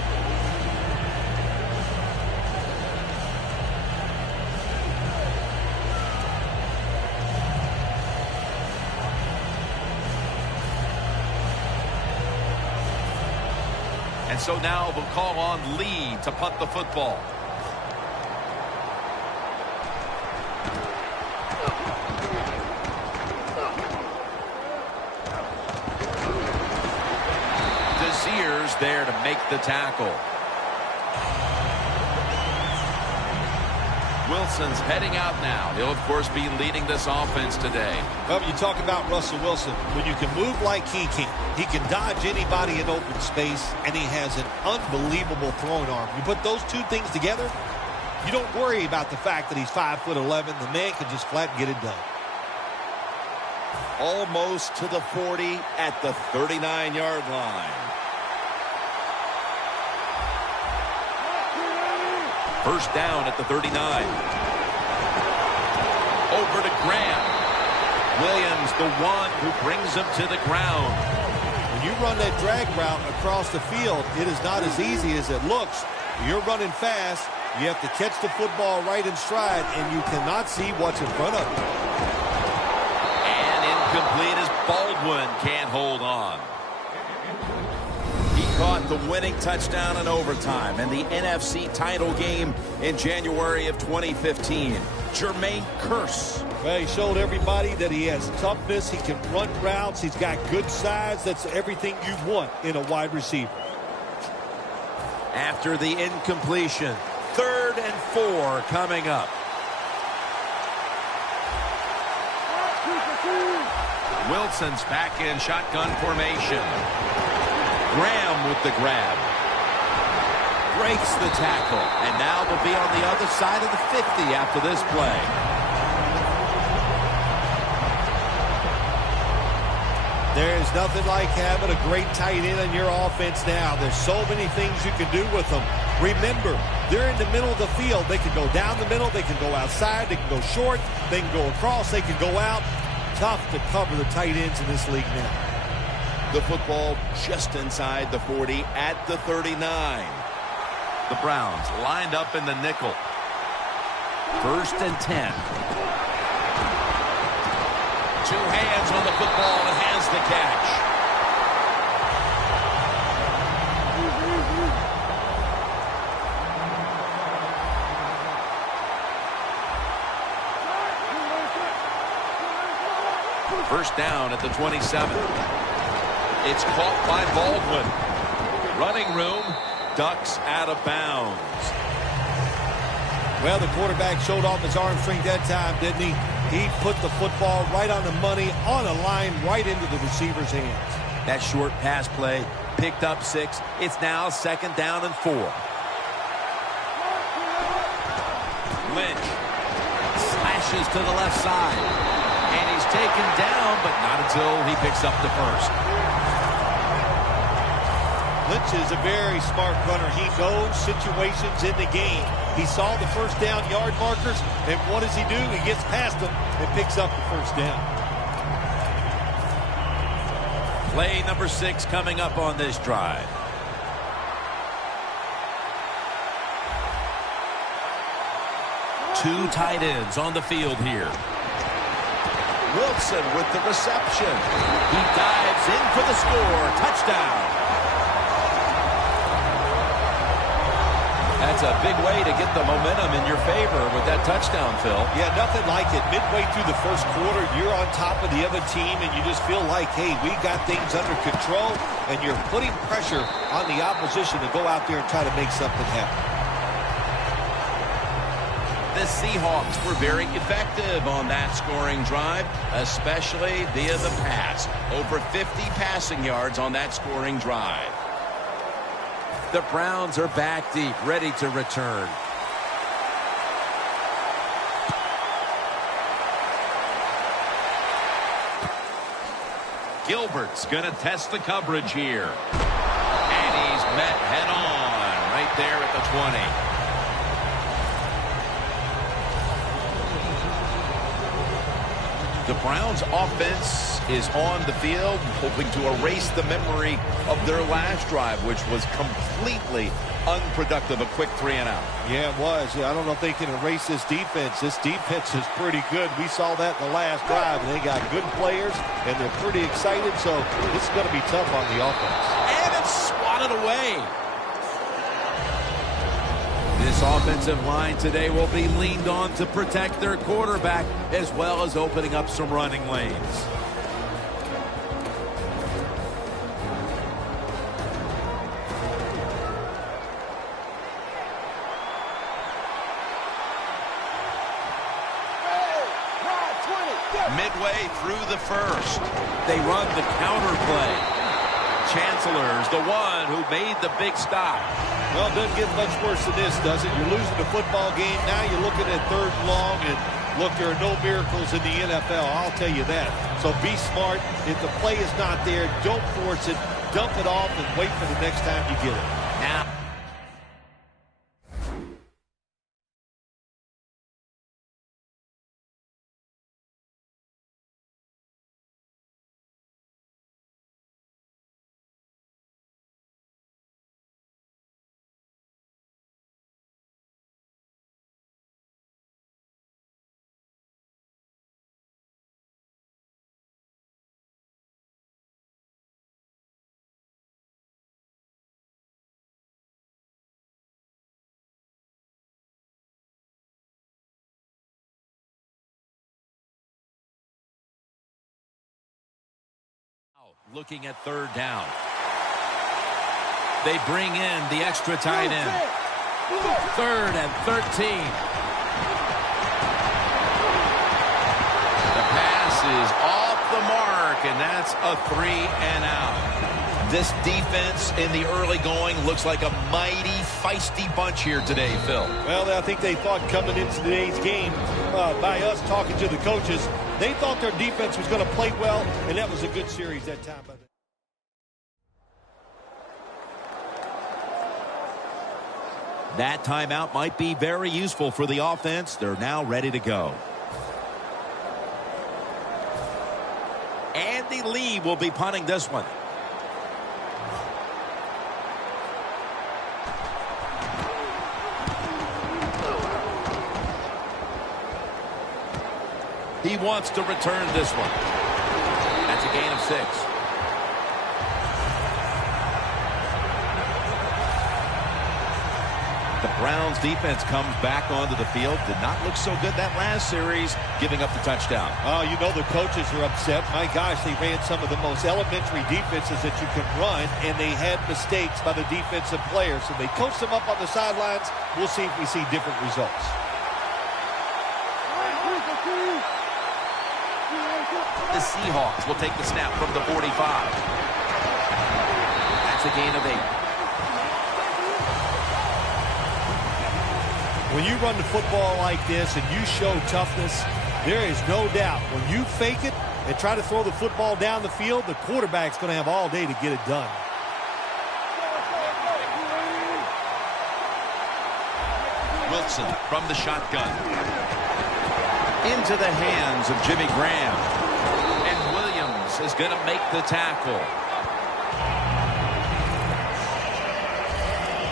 And so now they'll call on Lee to punt the football. Desir's there to make the tackle. Wilson's heading out now. He'll, of course, be leading this offense today. Well, you talk about Russell Wilson. When you can move like he can dodge anybody in open space, and he has an unbelievable throwing arm. You put those two things together, you don't worry about the fact that he's 5'11". The man can just flat get it done. Almost to the 40 at the 39-yard line. First down at the 39. Over to Graham. Williams, the one who brings him to the ground. When you run that drag route across the field, it is not as easy as it looks. You're running fast. You have to catch the football right in stride, and you cannot see what's in front of you. And incomplete as Baldwin can't hold on. He caught the winning touchdown in overtime in the NFC title game in January of 2015. Jermaine Kearse. Well, he showed everybody that he has toughness. He can run routes. He's got good size. That's everything you want in a wide receiver. After the incompletion, 3rd and 4 coming up. Wilson's back in shotgun formation. Graham with the grab. Breaks the tackle. And now they'll be on the other side of the 50 after this play. There's nothing like having a great tight end on your offense now. There's so many things you can do with them. Remember, they're in the middle of the field. They can go down the middle. They can go outside. They can go short. They can go across. They can go out. Tough to cover the tight ends in this league now. The football just inside the 40 at the 39. The Browns lined up in the nickel. 1st and 10. 2 hands on the football and has the catch. First down at the 27. It's caught by Baldwin. Running room, ducks out of bounds. Well, the quarterback showed off his arm strength that time, didn't he? He put the football right on the money, on a line, right into the receiver's hands. That short pass play picked up 6. It's now 2nd down and 4. Lynch slashes to the left side. And he's taken down, but not until he picks up the first. Lynch is a very smart runner. He knows situations in the game. He saw the first down yard markers, and what does he do? He gets past them and picks up the first down. Play number 6 coming up on this drive. Two tight ends on the field here. Wilson with the reception. He dives in for the score. Touchdown. That's a big way to get the momentum in your favor with that touchdown, Phil. Yeah, nothing like it. Midway through the first quarter, you're on top of the other team, and you just feel like, hey, we got things under control, and you're putting pressure on the opposition to go out there and try to make something happen. The Seahawks were very effective on that scoring drive, especially via the pass. Over 50 passing yards on that scoring drive. The Browns are back deep, ready to return. Gilbert's going to test the coverage here. And he's met head on right there at the 20. The Browns offense is on the field, hoping to erase the memory of their last drive, which was completely unproductive, a quick 3-and-out. Yeah, it was. I don't know if they can erase this defense. This defense is pretty good. We saw that in the last drive, and they got good players, and they're pretty excited, so this is going to be tough on the offense. And it's swatted away. This offensive line today will be leaned on to protect their quarterback as well as opening up some running lanes. Midway through the first, they run the counter play. Chancellor's the one who made the big stop. Well, it doesn't get much worse than this, does it? You're losing the football game. Now you're looking at 3rd and long, and look, there are no miracles in the NFL. I'll tell you that. So be smart. If the play is not there, don't force it. Dump it off and wait for the next time you get it. Now. Looking at third down. They bring in the extra tight end. 3rd and 13. The pass is off the mark, and that's a 3-and-out. This defense in the early going looks like a mighty feisty bunch here today, Phil. Well, I think they thought coming into today's game, by us talking to the coaches, they thought their defense was going to play well, and that was a good series that time. That timeout might be very useful for the offense. They're now ready to go. Andy Lee will be punting this one. He wants to return this one. That's a gain of 6. The Browns defense comes back onto the field. Did not look so good that last series, giving up the touchdown. Oh, you know the coaches are upset. My gosh, they ran some of the most elementary defenses that you can run, and they had mistakes by the defensive players. So they coached them up on the sidelines. We'll see if we see different results. The Seahawks will take the snap from the 45. That's a gain of 8. When you run the football like this and you show toughness, there is no doubt when you fake it and try to throw the football down the field, the quarterback's going to have all day to get it done. Wilson from the shotgun. Into the hands of Jimmy Graham. And Williams is going to make the tackle.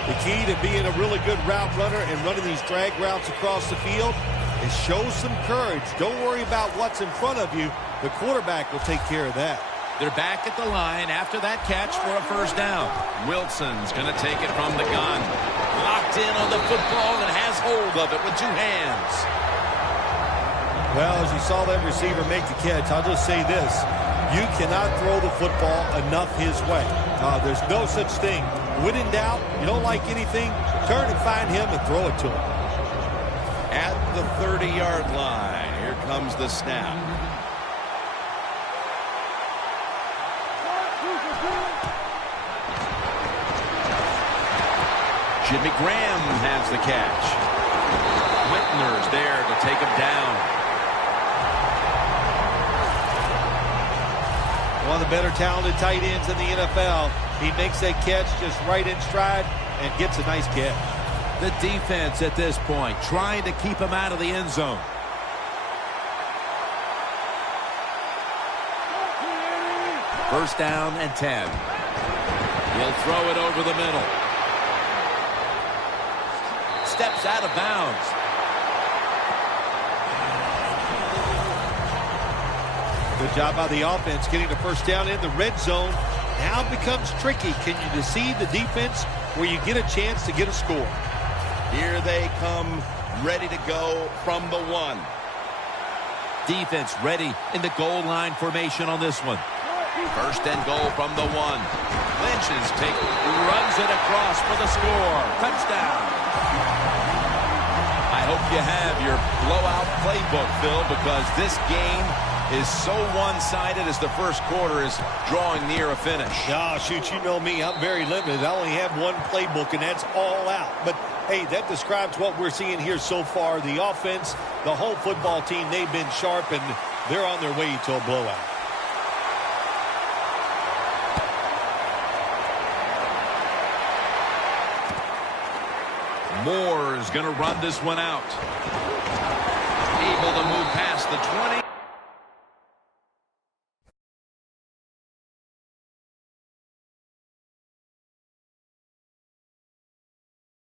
The key to being a really good route runner and running these drag routes across the field is show some courage. Don't worry about what's in front of you. The quarterback will take care of that. They're back at the line after that catch for a first down. Wilson's going to take it from the gun. Locked in on the football and has hold of it with 2 hands. Well, as you saw that receiver make the catch, I'll just say this. You cannot throw the football enough his way. There's no such thing. When in doubt, you don't like anything, turn and find him and throw it to him. At the 30-yard line, here comes the snap. Jimmy Graham has the catch. Whitner's there to take him down. One of the better talented tight ends in the NFL. He makes that catch just right in stride and gets a nice catch. The defense at this point trying to keep him out of the end zone. First down and 10. He'll throw it over the middle. Steps out of bounds. Good job by the offense getting the first down in the red zone. Now it becomes tricky. Can you deceive the defense where you get a chance to get a score? Here they come, ready to go from the 1. Defense ready in the goal line formation on this one. First and goal from the 1. runs it across for the score. Touchdown. I hope you have your blowout playbook, Phil, because this game is so one-sided as the first quarter is drawing near a finish. Oh, shoot, you know me. I'm very limited. I only have one playbook, and that's all out. But, hey, that describes what we're seeing here so far. The offense, the whole football team, they've been sharp, and they're on their way to a blowout. Moore is going to run this one out. Able to move past the 20.